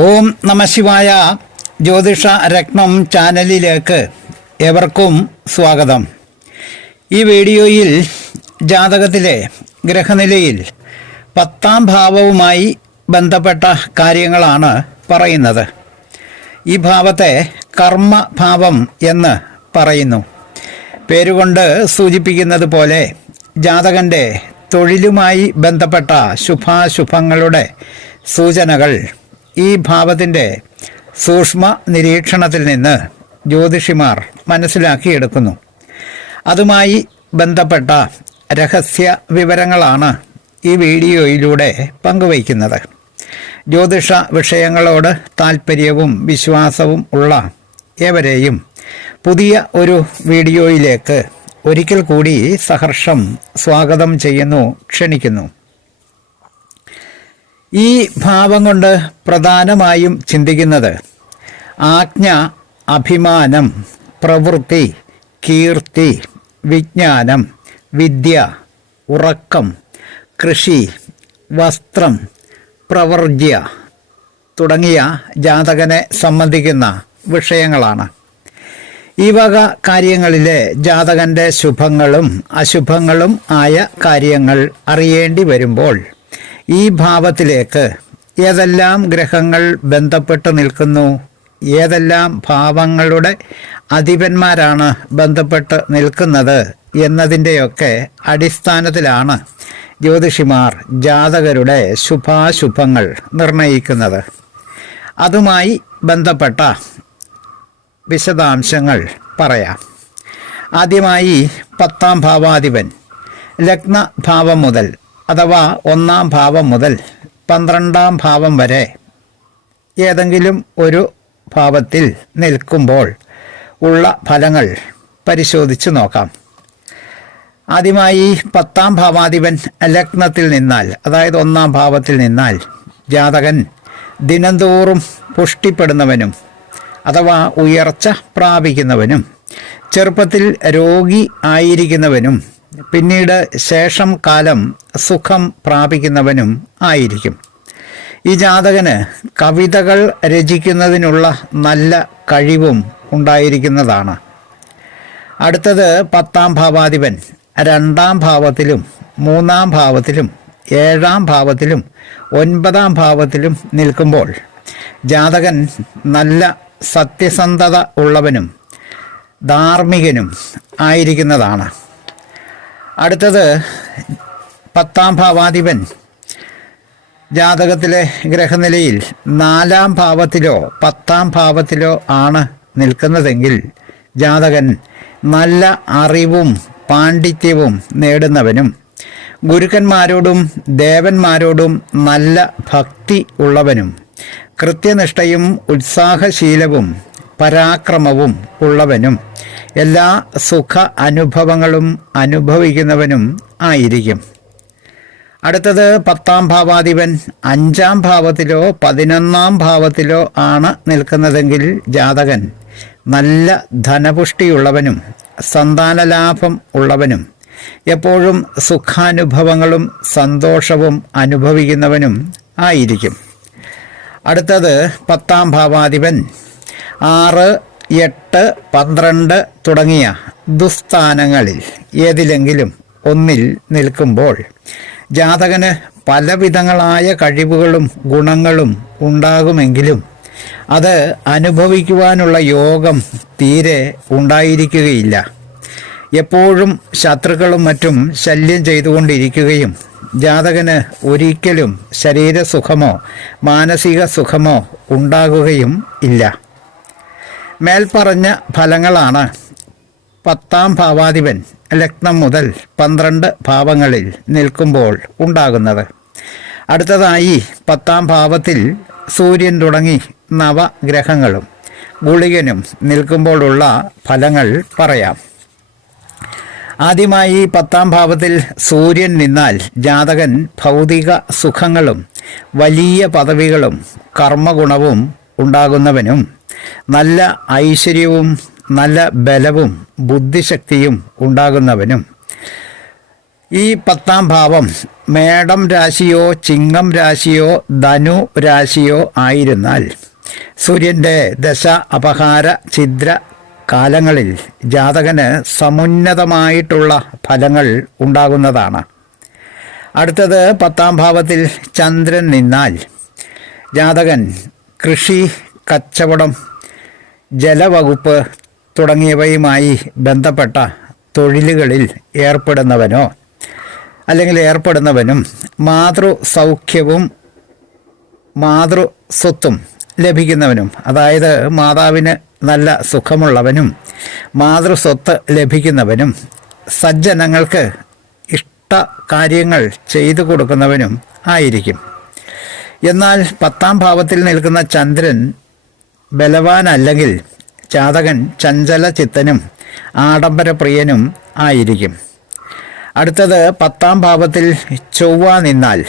ഓം നമശിവായ ജ്യോതിഷ രത്നം ചാനലിലേക്ക് ഏവർക്കും സ്വാഗതം. ഈ വീഡിയോയിൽ ജാതകത്തിലെ ഗ്രഹനിലയിൽ പത്താം ഭാവവുമായി ബന്ധപ്പെട്ട കാര്യങ്ങളാണ് പറയുന്നത്. ഈ ഭാവത്തെ കർമ്മഭാവം എന്ന് പറയുന്നു. പേരുകൊണ്ട് സൂചിപ്പിക്കുന്നത് പോലെ ജാതകന്റെ തൊഴിലുമായി ബന്ധപ്പെട്ട ശുഭാശുഭങ്ങളുടെ സൂചനകൾ ഈ ഭാവത്തിന്റെ സൂക്ഷ്മ നിരീക്ഷണത്തിൽ നിന്ന് ജ്യോതിഷിമാർ മനസ്സിലാക്കിയെടുക്കുന്നു. അതുമായി ബന്ധപ്പെട്ട രഹസ്യ വിവരങ്ങളാണ് ഈ വീഡിയോയിലൂടെ പങ്കുവയ്ക്കുന്നത്. ജ്യോതിഷ വിഷയങ്ങളോട് താൽപ്പര്യവും വിശ്വാസവും ഉള്ള ഏവരെയും പുതിയ ഒരു വീഡിയോയിലേക്ക് ഒരിക്കൽ കൂടി സഹർഷം സ്വാഗതം ചെയ്യുന്നു ക്ഷണിക്കുന്നു. ഈ ഭാവം കൊണ്ട് പ്രധാനമായും ചിന്തിക്കുന്നത് ആജ്ഞ അഭിമാനം പ്രവൃത്തി കീർത്തി വിജ്ഞാനം വിദ്യ ഉറക്കം കൃഷി വസ്ത്രം പ്രവർജ്യ തുടങ്ങിയ ജാതകനെ സംബന്ധിക്കുന്ന വിഷയങ്ങളാണ്. ഈ വക കാര്യങ്ങളിലെ ജാതകന്റെ ശുഭങ്ങളും അശുഭങ്ങളും ആയ കാര്യങ്ങൾ അറിയേണ്ടി വരുമ്പോൾ ഈ ഭാവത്തിലേക്ക് ഏതെല്ലാം ഗ്രഹങ്ങൾ ബന്ധപ്പെട്ട് നിൽക്കുന്നു? ഏതെല്ലാം ഭാവങ്ങളുടെ അധിപന്മാരാണ് ബന്ധപ്പെട്ട് നിൽക്കുന്നത് എന്നതിന്റെയൊക്കെ അടിസ്ഥാനത്തിലാണ് ജ്യോതിഷിമാർ ജാതകരുടെ ശുഭാശുഭങ്ങൾ നിർണയിക്കുന്നത്. അതുമായി ബന്ധപ്പെട്ട വിശദാംശങ്ങൾ പറയാം. ആദ്യമായി പത്താം ഭാവാധിപൻ ലഗ്ന ഭാവം മുതൽ അഥവാ ഒന്നാം ഭാവം മുതൽ പന്ത്രണ്ടാം ഭാവം വരെ ഏതെങ്കിലും ഒരു ഭാവത്തിൽ നിൽക്കുമ്പോൾ ഉള്ള ഫലങ്ങൾ പരിശോധിച്ച് നോക്കാം. ആദ്യമായി പത്താം ഭാവാധിപൻ ലഗ്നത്തിൽ നിന്നാൽ അതായത് ഒന്നാം ഭാവത്തിൽ നിന്നാൽ ജാതകൻ ദിനംതോറും പുഷ്ടിപ്പെടുന്നവനും അഥവാ ഉയർച്ച പ്രാപിക്കുന്നവനും ചെറുപ്പത്തിൽ രോഗി ആയിരിക്കുന്നവനും പിന്നീട് ശേഷം കാലം സുഖം പ്രാപിക്കുന്നവനും ആയിരിക്കും. ഈ ജാതകന് കവിതകൾ രചിക്കുന്നതിനുള്ള നല്ല കഴിവും ഉണ്ടായിരിക്കുന്നതാണ്. അടുത്തത് പത്താം ഭാവാധിപൻ. രണ്ടാം ഭാവത്തിലും മൂന്നാം ഭാവത്തിലും ഏഴാം ഭാവത്തിലും ഒൻപതാം ഭാവത്തിലും നിൽക്കുമ്പോൾ ജാതകൻ നല്ല സത്യസന്ധത ഉള്ളവനും ധാർമ്മികനും ആയിരിക്കുന്നതാണ്. അടുത്തത് പത്താം ഭാവാധിപൻ. ജാതകത്തിലെ ഗ്രഹനിലയിൽ നാലാം ഭാവത്തിലോ പത്താം ഭാവത്തിലോ ആണ് നിൽക്കുന്നതെങ്കിൽ ജാതകൻ നല്ല അറിവും പാണ്ഡിത്യവും നേടുന്നവനും ഗുരുക്കന്മാരോടും ദേവന്മാരോടും നല്ല ഭക്തി ഉള്ളവനും കൃത്യനിഷ്ഠയും ഉത്സാഹശീലവും പരാക്രമവും ഉള്ളവനും. എല്ലാ സുഖ അനുഭവങ്ങളും അനുഭവിക്കുന്നവനും ആയിരിക്കും. അടുത്തത് പത്താം ഭാവാധിപൻ. അഞ്ചാം ഭാവത്തിലോ പതിനൊന്നാം ഭാവത്തിലോ ആണ് നിൽക്കുന്നതെങ്കിൽ ജാതകൻ നല്ല ധനപുഷ്ടിയുള്ളവനും സന്താനലാഭം ഉള്ളവനും എപ്പോഴും സുഖാനുഭവങ്ങളും സന്തോഷവും അനുഭവിക്കുന്നവനും ആയിരിക്കും. അടുത്തത് പത്താം ഭാവാധിപൻ. ആറ് എട്ട് പന്ത്രണ്ട് തുടങ്ങിയ ദുസ്ഥാനങ്ങളിൽ ഏതിലെങ്കിലും ഒന്നിൽ നിൽക്കുമ്പോൾ ജാതകന് പലവിധങ്ങളായ കഴിവുകളും ഗുണങ്ങളും ഉണ്ടാകുമെങ്കിലും അത് അനുഭവിക്കുവാനുള്ള യോഗം തീരെ ഉണ്ടായിരിക്കുകയില്ല. എപ്പോഴും ശത്രുക്കളും മറ്റും ശല്യം ചെയ്തുകൊണ്ടിരിക്കുകയും ജാതകന് ഒരിക്കലും ശരീരസുഖമോ മാനസിക സുഖമോ ഉണ്ടാകുകയും ഇല്ല. മേൽപ്പറഞ്ഞ ഫലങ്ങളാണ്. പത്താം ഭാവാധിപൻ ലഗ്നം മുതൽ പന്ത്രണ്ട് ഭാവങ്ങളിൽ നിൽക്കുമ്പോൾ ഉണ്ടാകുന്നത്. അടുത്തതായി പത്താം ഭാവത്തിൽ സൂര്യൻ തുടങ്ങി നവഗ്രഹങ്ങളും ഗുളികനും നിൽക്കുമ്പോഴുള്ള ഫലങ്ങൾ പറയാം. ആദ്യമായി പത്താം ഭാവത്തിൽ സൂര്യൻ നിന്നാൽ ജാതകൻ ഭൗതിക സുഖങ്ങളും വലിയ പദവികളും കർമ്മഗുണവും ഉണ്ടാകുന്നവനും നല്ല ഐശ്വര്യവും നല്ല ബലവും ബുദ്ധിശക്തിയും ഉണ്ടാകുന്നവനും. ഈ പത്താം ഭാവം മേടം രാശിയോ ചിങ്ങം രാശിയോ ധനു രാശിയോ ആയിരുന്നാൽ സൂര്യന്റെ ദശ അപഹാര ഛിദ്ര കാലങ്ങളിൽ ജാതകന് സമുന്നതമായിട്ടുള്ള ഫലങ്ങൾ ഉണ്ടാകുന്നതാണ്. അടുത്തത് പത്താം ഭാവത്തിൽ ചന്ദ്രൻ നിന്നാൽ ജാതകൻ കൃഷി കച്ചവടം ജലവകുപ്പ് തുടങ്ങിയവയുമായി ബന്ധപ്പെട്ട തൊഴിലുകളിൽ ഏർപ്പെടുന്നവനോ അല്ലെങ്കിൽ ഏർപ്പെടുന്നവനും മാതൃ സൗഖ്യവും മാതൃ സ്വത്തും ലഭിക്കുന്നവനും അതായത് മാതാവിന് നല്ല സുഖമുള്ളവനും മാതൃ സ്വത്ത് ലഭിക്കുന്നവനും സജ്ജനങ്ങൾക്ക് ഇഷ്ട കാര്യങ്ങൾ ചെയ്തു കൊടുക്കുന്നവനും ആയിരിക്കും. എന്നാൽ പത്താം ഭാവത്തിൽ നിൽക്കുന്ന ചന്ദ്രൻ ബലവാനല്ലെങ്കിൽ ജാതകൻ ചഞ്ചല ചിത്തനും ആഡംബരപ്രിയനും ആയിരിക്കും. അടുത്തത് പത്താം ഭാവത്തിൽ ചൊവ്വ നിന്നാൽ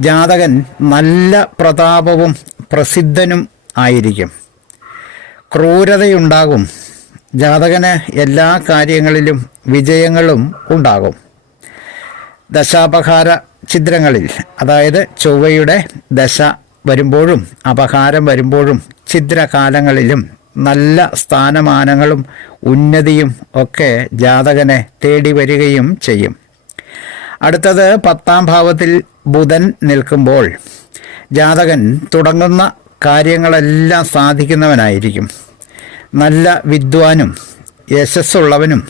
ജാതകൻ നല്ല പ്രതാപവും പ്രസിദ്ധനും ആയിരിക്കും. ക്രൂരതയുണ്ടാകും. ജാതകന് എല്ലാ കാര്യങ്ങളിലും വിജയങ്ങളും ഉണ്ടാകും. ദശാപഹാര ചിത്രങ്ങളിൽ അതായത് ചൊവ്വയുടെ ദശ വരുമ്പോഴും അപഹാരം വരുമ്പോഴും ഛിദ്രകാലങ്ങളിലും നല്ല സ്ഥാനമാനങ്ങളും ഉന്നതിയും ഒക്കെ ജാതകനെ തേടി വരികയും ചെയ്യും. അടുത്തത് പത്താം ഭാവത്തിൽ ബുധൻ നിൽക്കുമ്പോൾ ജാതകൻ തുടങ്ങുന്ന കാര്യങ്ങളെല്ലാം സാധിക്കുന്നവനായിരിക്കും. നല്ല വിദ്വാനും യശസ്സുള്ളവനും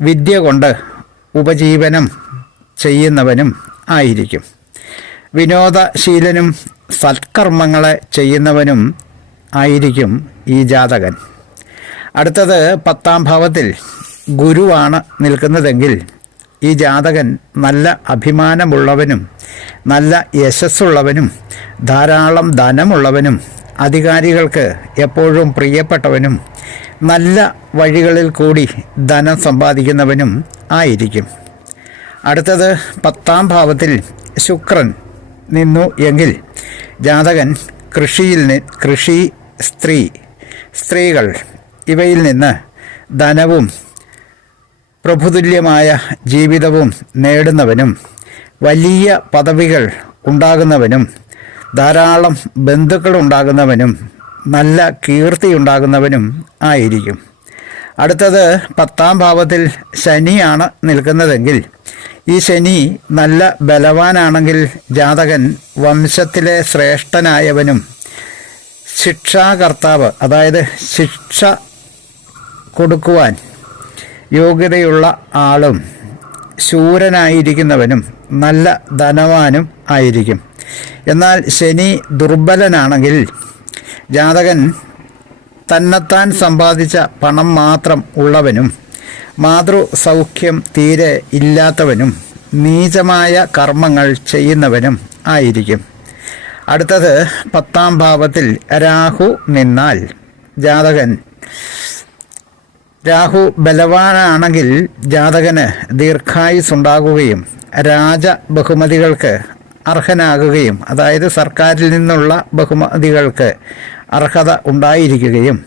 വിദ്യ കൊണ്ട് ഉപജീവനം ചെയ്യുന്നവനും ആയിരിക്കും. വിനോദശീലനും സത്കർമ്മങ്ങളെ ചെയ്യുന്നവനും ആയിരിക്കും ഈ ജാതകൻ. അടുത്തത് പത്താം ഭാവത്തിൽ ഗുരുവാണ് നിൽക്കുന്നതെങ്കിൽ ഈ ജാതകൻ നല്ല അഭിമാനമുള്ളവനും നല്ല യശസ്സുള്ളവനും ധാരാളം ധനമുള്ളവനും അധികാരികൾക്ക് എപ്പോഴും പ്രിയപ്പെട്ടവനും നല്ല വഴികളിൽ കൂടി ധനം സമ്പാദിക്കുന്നവനും ആയിരിക്കും. അടുത്തത് പത്താം ഭാവത്തിൽ ശുക്രൻ നിന്നു എങ്കിൽ ജാതകൻ കൃഷിയിൽ കൃഷി സ്ത്രീ സ്ത്രീകൾ ഇവയിൽ നിന്ന് ധനവും പ്രഭുതുല്യമായ ജീവിതവും നേടുന്നവനും വലിയ പദവികൾ ഉണ്ടാകുന്നവനും ധാരാളം ബന്ധുക്കൾ ഉണ്ടാകുന്നവനും നല്ല കീർത്തി ഉണ്ടാകുന്നവനും ആയിരിക്കും. അടുത്തത് പത്താം ഭാവത്തിൽ ശനിയാണ് നിൽക്കുന്നതെങ്കിൽ ഈ ശനി നല്ല ബലവാനാണെങ്കിൽ ജാതകൻ വംശത്തിലെ ശ്രേഷ്ഠനായവനും ശിക്ഷാകർത്താവ് അതായത് ശിക്ഷ കൊടുക്കുവാൻ യോഗ്യതയുള്ള ആളും ശൂരനായിരിക്കുന്നവനും നല്ല ധനവാനും ആയിരിക്കും. എന്നാൽ ശനി ദുർബലനാണെങ്കിൽ ജാതകൻ തന്നെത്താൻ സമ്പാദിച്ച പണം മാത്രം ഉള്ളവനും മാതൃ സൗഖ്യം തീരെ ഇല്ലാത്തവനും നീചമായ കർമ്മങ്ങൾ ചെയ്യുന്നവനും ആയിരിക്കും. അടുത്തത് പത്താം ഭാവത്തിൽ രാഹു നിന്നാൽ. ജാതകൻ രാഹു ബലവാനാണെങ്കിൽ ജാതകന് ദീർഘായുസ് ഉണ്ടാകുകയും രാജ ബഹുമതികൾക്ക് അർഹനാകുകയും അതായത് സർക്കാരിൽ നിന്നുള്ള ബഹുമതികൾക്ക് അർഹത ഉണ്ടായിരിക്കുകയും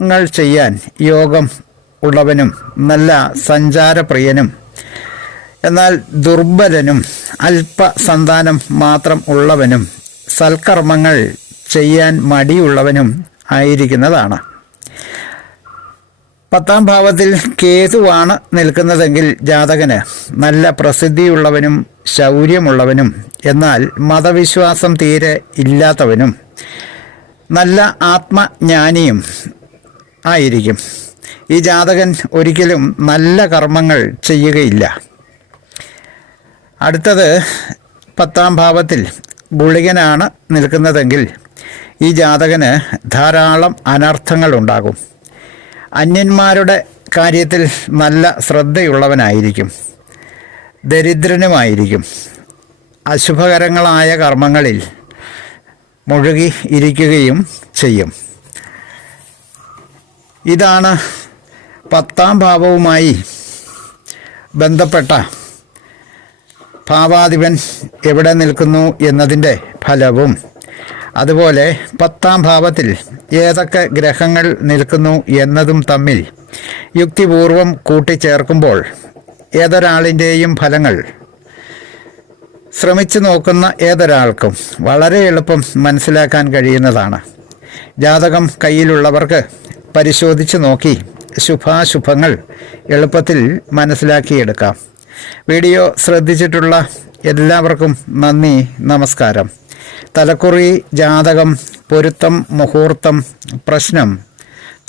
തീർത്ഥാടനങ്ങൾ ചെയ്യാൻ യോഗം ഉള്ളവനും നല്ല സഞ്ചാരപ്രിയനും. എന്നാൽ ദുർബലനും അല്പസന്താനം മാത്രം ഉള്ളവനും സൽക്കർമ്മങ്ങൾ ചെയ്യാൻ മടിയുള്ളവനും ആയിരിക്കുന്നതാണ്. പത്താം ഭാവത്തിൽ കേതുവാണ് നിൽക്കുന്നതെങ്കിൽ ജാതകന് നല്ല പ്രസിദ്ധിയുള്ളവനും ശൗര്യമുള്ളവനും എന്നാൽ മതവിശ്വാസം തീരെ ഇല്ലാത്തവനും നല്ല ആത്മജ്ഞാനിയും ആയിരിക്കും. ഈ ജാതകൻ ഒരിക്കലും നല്ല കർമ്മങ്ങൾ ചെയ്യുകയില്ല. അടുത്തത് പത്താം ഭാവത്തിൽ ഗുളികനാണ് നിൽക്കുന്നതെങ്കിൽ ഈ ജാതകന് ധാരാളം അനർത്ഥങ്ങൾ ഉണ്ടാകും അന്യന്മാരുടെ കാര്യത്തിൽ നല്ല ശ്രദ്ധയുള്ളവനായിരിക്കും. ദരിദ്രനുമായിരിക്കും. അശുഭകരങ്ങളായ കർമ്മങ്ങളിൽ മുഴുകി ഇരിക്കുകയും ചെയ്യും. ഇതാണ് പത്താം ഭാവവുമായി ബന്ധപ്പെട്ട ഭാവാധിപൻ എവിടെ നിൽക്കുന്നു എന്നതിന്റെ ഫലവും. അതുപോലെ പത്താം ഭാവത്തിൽ ഏതൊക്കെ ഗ്രഹങ്ങൾ നിൽക്കുന്നു എന്നതും തമ്മിൽ യുക്തിപൂർവം കൂട്ടിച്ചേർക്കുമ്പോൾ ഏതൊരാളിന്റെയും ഫലങ്ങൾ ശ്രമിച്ചു നോക്കുന്ന ഏതൊരാൾക്കും വളരെ എളുപ്പം മനസ്സിലാക്കാൻ കഴിയുന്നതാണ്. ജാതകം കയ്യിലുള്ളവർക്ക് പരിശോധിച്ച് നോക്കി ശുഭാശുഭങ്ങൾ എളുപ്പത്തിൽ മനസ്സിലാക്കിയെടുക്കാം. വീഡിയോ ശ്രദ്ധിച്ചിട്ടുള്ള എല്ലാവർക്കും നന്ദി നമസ്കാരം. തലക്കുറി ജാതകം പൊരുത്തം മുഹൂർത്തം പ്രശ്നം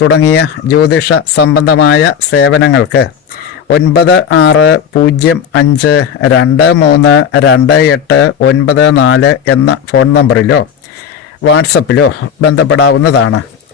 തുടങ്ങിയ ജ്യോതിഷ സംബന്ധമായ സേവനങ്ങൾക്ക് ഒൻപത് ആറ് പൂജ്യം അഞ്ച് രണ്ട് മൂന്ന് രണ്ട് എട്ട് ഒൻപത് നാല് എന്ന ഫോൺ നമ്പറിലോ വാട്സപ്പിലോ ബന്ധപ്പെടാവുന്നതാണ്.